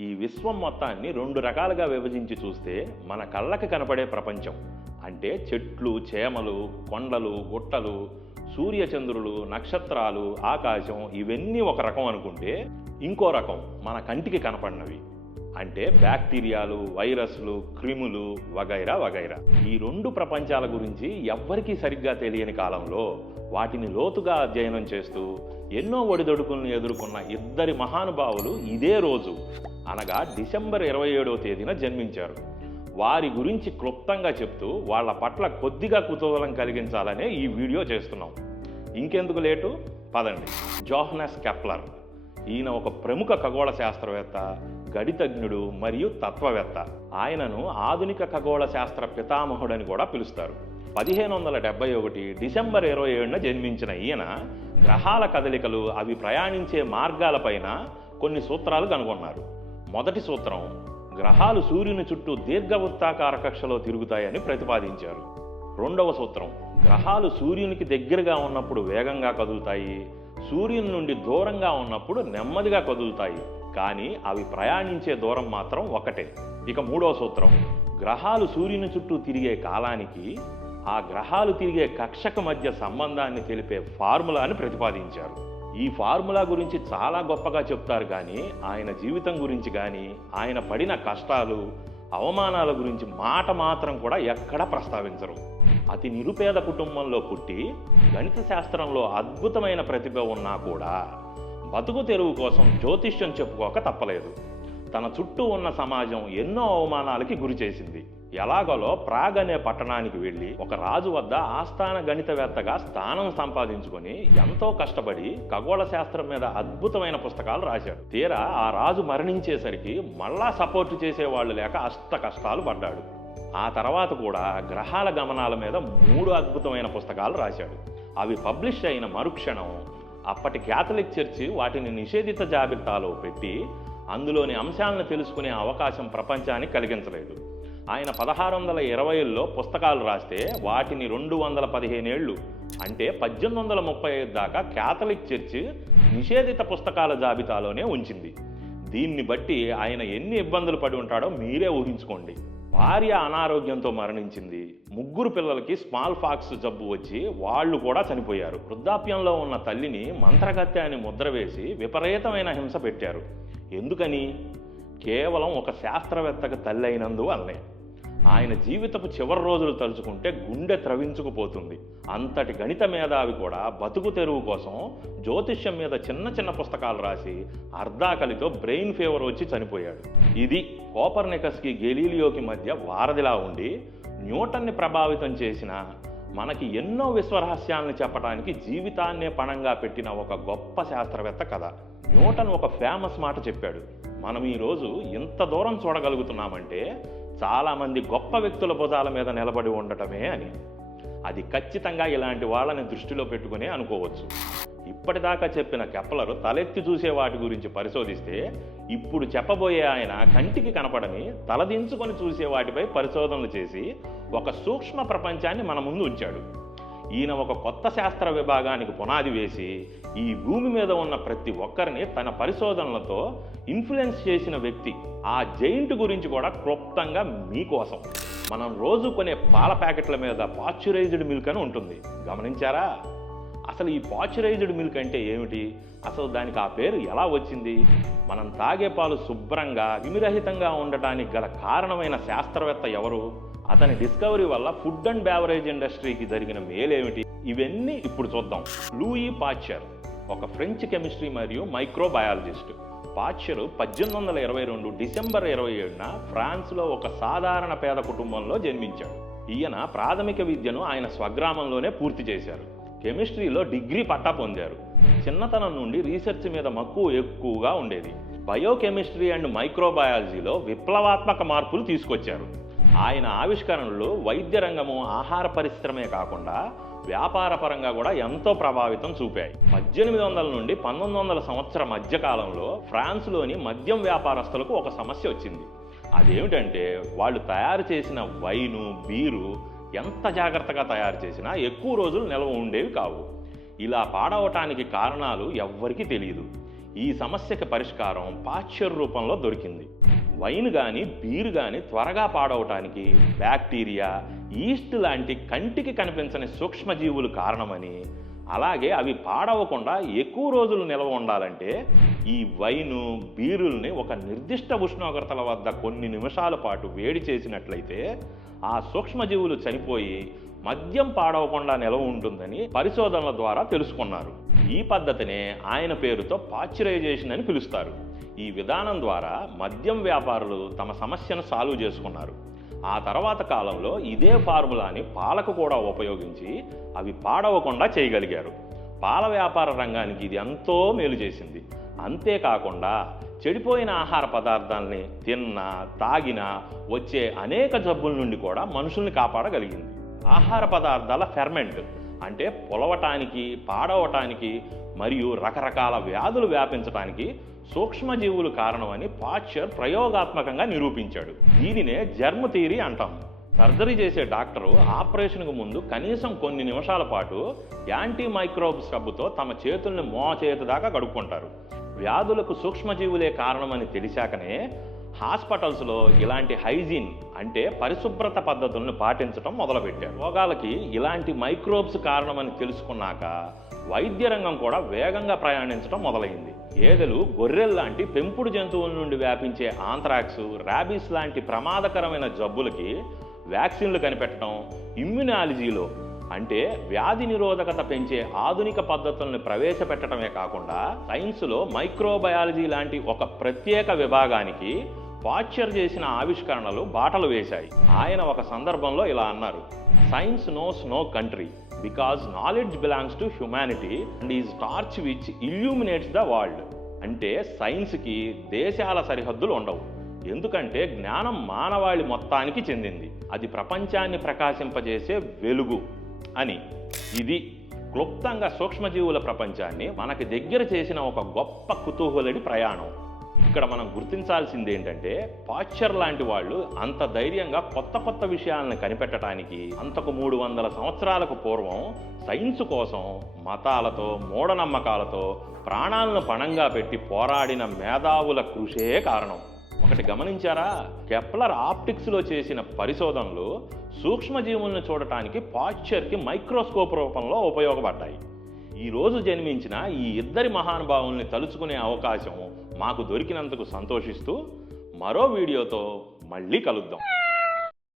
ఈ విశ్వం మొత్తాన్ని రెండు రకాలుగా విభజించి చూస్తే మన కళ్ళకి కనపడే ప్రపంచం. అంటే చెట్లు చేమలు కొండలు గుట్టలు సూర్యచంద్రులు నక్షత్రాలు ఆకాశం ఇవన్నీ ఒక రకం అనుకుంటే ఇంకో రకం మన కంటికి కనపడినవి. అంటే బ్యాక్టీరియాలు వైరస్లు క్రిములు వగైరా వగైరా. ఈ రెండు ప్రపంచాల గురించి ఎవ్వరికీ సరిగ్గా తెలియని కాలంలో వాటిని లోతుగా అధ్యయనం చేస్తూ ఎన్నో ఒడిదొడుకులను ఎదుర్కొన్న ఇద్దరి మహానుభావులు ఇదే రోజు అనగా డిసెంబర్ ఇరవై ఏడవ తేదీన జన్మించారు. వారి గురించి క్లుప్తంగా చెప్తూ వాళ్ళ పట్ల కొద్దిగా కుతూహలం కలిగించాలనే ఈ వీడియో చేస్తున్నాం. ఇంకెందుకు లేటు? పదండి. Johannes Kepler. ఈయన ఒక ప్రముఖ ఖగోళ శాస్త్రవేత్త గణితజ్ఞుడు మరియు తత్వవేత్త. ఆయనను ఆధునిక ఖగోళ శాస్త్ర పితామహుడని కూడా పిలుస్తారు. పదిహేను వందల డెబ్బై ఒకటి డిసెంబర్ ఇరవై ఏడున జన్మించిన ఈయన గ్రహాల కదలికలు అవి ప్రయాణించే మార్గాలపైన కొన్ని సూత్రాలు కనుగొన్నారు. మొదటి సూత్రం గ్రహాలు సూర్యుని చుట్టూ దీర్ఘవృత్తాకార కక్షలో తిరుగుతాయని ప్రతిపాదించారు. రెండవ సూత్రం గ్రహాలు సూర్యునికి దగ్గరగా ఉన్నప్పుడు వేగంగా కదులుతాయి సూర్యుని నుండి దూరంగా ఉన్నప్పుడు నెమ్మదిగా కదులుతాయి. కానీ అవి ప్రయాణించే దూరం మాత్రం ఒకటే. ఇక మూడో సూత్రం గ్రహాలు సూర్యుని చుట్టూ తిరిగే కాలానికి ఆ గ్రహాలు తిరిగే కక్షకు మధ్య సంబంధాన్ని తెలిపే ఫార్ములాని ప్రతిపాదించారు. ఈ ఫార్ములా గురించి చాలా గొప్పగా చెప్తారు కానీ ఆయన జీవితం గురించి కానీ ఆయన పడిన కష్టాలు అవమానాల గురించి మాట మాత్రం కూడా ఎక్కడా ప్రస్తావించరు. అతి నిరుపేద కుటుంబంలో పుట్టి గణిత శాస్త్రంలో అద్భుతమైన ప్రతిభ ఉన్నా కూడా బతుకు తెరువు కోసం జ్యోతిష్యం చెప్పుకోక తప్పలేదు. తన చుట్టూ ఉన్న సమాజం ఎన్నో అవమానాలకి గురి చేసింది. ఎలాగోలో ప్రాగ్ అనే పట్టణానికి వెళ్ళి ఒక రాజు వద్ద ఆస్థాన గణితవేత్తగా స్థానం సంపాదించుకొని ఎంతో కష్టపడి ఖగోళ శాస్త్రం మీద అద్భుతమైన పుస్తకాలు రాశాడు. తీరా ఆ రాజు మరణించేసరికి మళ్ళా సపోర్ట్ చేసేవాళ్ళు లేక అష్ట కష్టాలు పడ్డాడు. ఆ తర్వాత కూడా గ్రహాల గమనాల మీద మూడు అద్భుతమైన పుస్తకాలు రాశాడు. అవి పబ్లిష్ అయిన మరుక్షణం అప్పటి క్యాథలిక్ చర్చి వాటిని నిషేధిత జాబితాలో పెట్టి అందులోని అంశాలను తెలుసుకునే అవకాశం ప్రపంచానికి కలిగించలేదు. ఆయన పదహారు వందల ఇరవైలో పుస్తకాలు రాస్తే వాటిని రెండు వందల పదిహేనేళ్ళు అంటే పద్దెనిమిది వందల ముప్పై ఐదు దాకా క్యాథలిక్ చర్చి నిషేధిత పుస్తకాల జాబితాలోనే ఉంచింది. దీన్ని బట్టి ఆయన ఎన్ని ఇబ్బందులు పడి ఉంటాడో మీరే ఊహించుకోండి. భార్య అనారోగ్యంతో మరణించింది. ముగ్గురు పిల్లలకి స్మాల్ ఫాక్స్ జబ్బు వచ్చి వాళ్ళు కూడా చనిపోయారు. వృద్ధాప్యంలో ఉన్న తల్లిని మంత్రగత్తె అని ముద్ర వేసి విపరీతమైన హింస పెట్టారు. ఎందుకని? కేవలం ఒక శాస్త్రవేత్తకు తల్లి అయినందువల్లనే ఆయన జీవితపు చివరి రోజులు తలుచుకుంటే గుండె త్రవించుకుపోతుంది. అంతటి గణిత మేధావి కూడా బతుకు తెరువు కోసం జ్యోతిష్యం మీద చిన్న చిన్న పుస్తకాలు రాసి అర్ధాకలితో బ్రెయిన్ ఫీవర్ వచ్చి చనిపోయాడు. ఇది కోపర్నికస్కి గెలీలియోకి మధ్య వారధిలా ఉండి న్యూటన్ని ప్రభావితం చేసిన మనకి ఎన్నో విశ్వరహస్యాలను చెప్పడానికి జీవితాన్నే పణంగా పెట్టిన ఒక గొప్ప శాస్త్రవేత్త కథ. న్యూటన్ ఒక ఫేమస్ మాట చెప్పాడు. మనం ఈరోజు ఇంత దూరం చూడగలుగుతున్నామంటే చాలామంది గొప్ప వ్యక్తుల భుజాల మీద నిలబడి ఉండటమే అని. అది ఖచ్చితంగా ఇలాంటి వాళ్ళని దృష్టిలో పెట్టుకునే అనుకోవచ్చు. ఇప్పటిదాకా చెప్పిన కెప్లరు తలెత్తి చూసే వాటి గురించి పరిశోధిస్తే ఇప్పుడు చెప్పబోయే ఆయన కంటికి కనపడని తలదించుకొని చూసే వాటిపై పరిశోధనలు చేసి ఒక సూక్ష్మ ప్రపంచాన్ని మన ముందు ఉంచాడు. ఈయన ఒక కొత్త శాస్త్ర విభాగానికి పునాది వేసి ఈ భూమి మీద ఉన్న ప్రతి ఒక్కరిని తన పరిశోధనలతో ఇన్ఫ్లుయెన్స్ చేసిన వ్యక్తి ఆ జైంట్ గురించి కూడా క్లుప్తంగా మీకోసం. మనం రోజు కొనే పాల ప్యాకెట్ల మీద పాశ్చరైజ్డ్ మిల్క్ అని ఉంటుంది. గమనించారా? అసలు ఈ పాశ్చరైజ్డ్ మిల్క్ అంటే ఏమిటి? అసలు దానికి ఆ పేరు ఎలా వచ్చింది? మనం తాగే పాలు శుభ్రంగా విమిరహితంగా ఉండటానికి గల కారణమైన శాస్త్రవేత్త ఎవరు? అతని డిస్కవరీ వల్ల ఫుడ్ అండ్ బ్యావరేజ్ ఇండస్ట్రీకి జరిగిన మేలేమిటి? ఇవన్నీ ఇప్పుడు చూద్దాం. లూయి పాచర్ ఒక ఫ్రెంచ్ కెమిస్ట్రీ మరియు మైక్రోబయాలజిస్ట్. పాచర్ పద్దెనిమిది వందల ఇరవై రెండు డిసెంబర్ ఇరవై ఏడున ఫ్రాన్స్లో ఒక సాధారణ పేద కుటుంబంలో జన్మించాడు. ఈయన ప్రాథమిక విద్యను ఆయన స్వగ్రామంలోనే పూర్తి చేశారు. కెమిస్ట్రీలో డిగ్రీ పట్టా పొందారు. చిన్నతనం నుండి రీసెర్చ్ మీద మక్కువ ఎక్కువగా ఉండేది. బయోకెమిస్ట్రీ అండ్ మైక్రోబయాలజీలో విప్లవాత్మక మార్పులు తీసుకొచ్చారు. ఆయన ఆవిష్కరణలు వైద్య రంగము ఆహార పరిశ్రమే కాకుండా వ్యాపార పరంగా కూడా ఎంతో ప్రభావితం చూపాయి. పద్దెనిమిది వందల నుండి పంతొమ్మిది వందల సంవత్సర మధ్య కాలంలో ఫ్రాన్స్లోని మద్యం వ్యాపారస్తులకు ఒక సమస్య వచ్చింది. అదేమిటంటే వాళ్ళు తయారు చేసిన వైను బీరు ఎంత జాగ్రత్తగా తయారు చేసినా ఎక్కువ రోజులు నిల్వ ఉండేవి కావు. ఇలా పాడవటానికి కారణాలు ఎవ్వరికీ తెలియదు ఈ సమస్యకి పరిష్కారం పాశ్చర్ రూపంలో దొరికింది. వైన్ కానీ బీరు కానీ త్వరగా పాడవటానికి బ్యాక్టీరియా ఈస్ట్ లాంటి కంటికి కనిపించని సూక్ష్మజీవులు కారణమని అలాగే అవి పాడవకుండా ఎక్కువ రోజులు నిల్వ ఉండాలంటే ఈ వైను బీరుల్ని ఒక నిర్దిష్ట ఉష్ణోగ్రతల వద్ద కొన్ని నిమిషాల పాటు వేడి చేసినట్లయితే ఆ సూక్ష్మజీవులు చనిపోయి మద్యం పాడవకుండా నిలవ ఉంటుందని పరిశోధనల ద్వారా తెలుసుకున్నారు. ఈ పద్ధతినే ఆయన పేరుతో పాశ్చరైజేషన్ అని పిలుస్తారు. ఈ విధానం ద్వారా మద్యం వ్యాపారులు తమ సమస్యను సాల్వ్ చేసుకున్నారు. ఆ తర్వాత కాలంలో ఇదే ఫార్ములాని పాలకు కూడా ఉపయోగించి అవి పాడవకుండా చేయగలిగారు. పాల వ్యాపార రంగానికి ఇది ఎంతో మేలు చేసింది. అంతేకాకుండా చెడిపోయిన ఆహార పదార్థాలని తిన్నా తాగినా వచ్చే అనేక జబ్బుల నుండి కూడా మనుషుల్ని కాపాడగలిగింది. ఆహార పదార్థాల ఫెర్మెంట్ అంటే పొలవటానికి పాడవటానికి మరియు రకరకాల వ్యాధులు వ్యాపించటానికి సూక్ష్మజీవులు కారణమని పాశ్చర్ ప్రయోగాత్మకంగా నిరూపించాడు. దీనినే జర్మ్ థియరీ అంటాం. సర్జరీ చేసే డాక్టరు ఆపరేషన్కు ముందు కనీసం కొన్ని నిమిషాల పాటు యాంటీ మైక్రోబ్ సబ్బుతో తమ చేతుల్ని మోచేత దాకా కడుక్కుంటారు. వ్యాధులకు సూక్ష్మజీవులే కారణమని తెలిసాకనే హాస్పిటల్స్లో ఇలాంటి హైజీన్ అంటే పరిశుభ్రత పద్ధతులను పాటించడం మొదలుపెట్టారు. రోగాలకి ఇలాంటి మైక్రోబ్స్ కారణమని తెలుసుకున్నాక వైద్య రంగం కూడా వేగంగా ప్రయాణించడం మొదలైంది. గేదెలు గొర్రెల్ లాంటి పెంపుడు జంతువుల నుండి వ్యాపించే ఆంథ్రాక్స్ ర్యాబీస్ లాంటి ప్రమాదకరమైన జబ్బులకి వ్యాక్సిన్లు కనిపెట్టడం ఇమ్యునాలజీలో అంటే వ్యాధి నిరోధకత పెంచే ఆధునిక పద్ధతులను ప్రవేశపెట్టడమే కాకుండా సైన్స్లో మైక్రోబయాలజీ లాంటి ఒక ప్రత్యేక విభాగానికి పాశ్చర్ చేసిన ఆవిష్కరణలు బాటలు వేశాయి. ఆయన ఒక సందర్భంలో ఇలా అన్నారు science knows no country because knowledge belongs to humanity and is torch which illuminates the world అంటే సైన్స్కి దేశాల సరిహద్దులు ఉండవు. ఎందుకంటే జ్ఞానం మానవాళి మొత్తానికి చెందింది. అది ప్రపంచాన్ని ప్రకాశింపజేసే వెలుగు అని. ఇది క్లుప్తంగా సూక్ష్మజీవుల ప్రపంచాన్ని మనకి దగ్గర చేసిన ఒక గొప్ప కుతూహలుడి ప్రయాణం. ఇక్కడ మనం గుర్తించాల్సింది ఏంటంటే పాశ్చర్ లాంటి వాళ్ళు అంత ధైర్యంగా కొత్త కొత్త విషయాలను కనిపెట్టడానికి అంతకు మూడు వందల సంవత్సరాలకు పూర్వం సైన్స్ కోసం మతాలతో మూఢనమ్మకాలతో ప్రాణాలను పణంగా పెట్టి పోరాడిన మేధావుల కృషే కారణం. ఒకటి గమనించారా? కెప్లర్ ఆప్టిక్స్లో చేసిన పరిశోధనలు సూక్ష్మజీవులను చూడటానికి పాశ్చర్కి మైక్రోస్కోప్ రూపంలో ఉపయోగపడ్డాయి. ఈరోజు జన్మించిన ఈ ఇద్దరి మహానుభావుల్ని తలుచుకునే అవకాశం మాకు దొరికినందుకు సంతోషిస్తూ మరో వీడియోతో మళ్ళీ కలుద్దాం.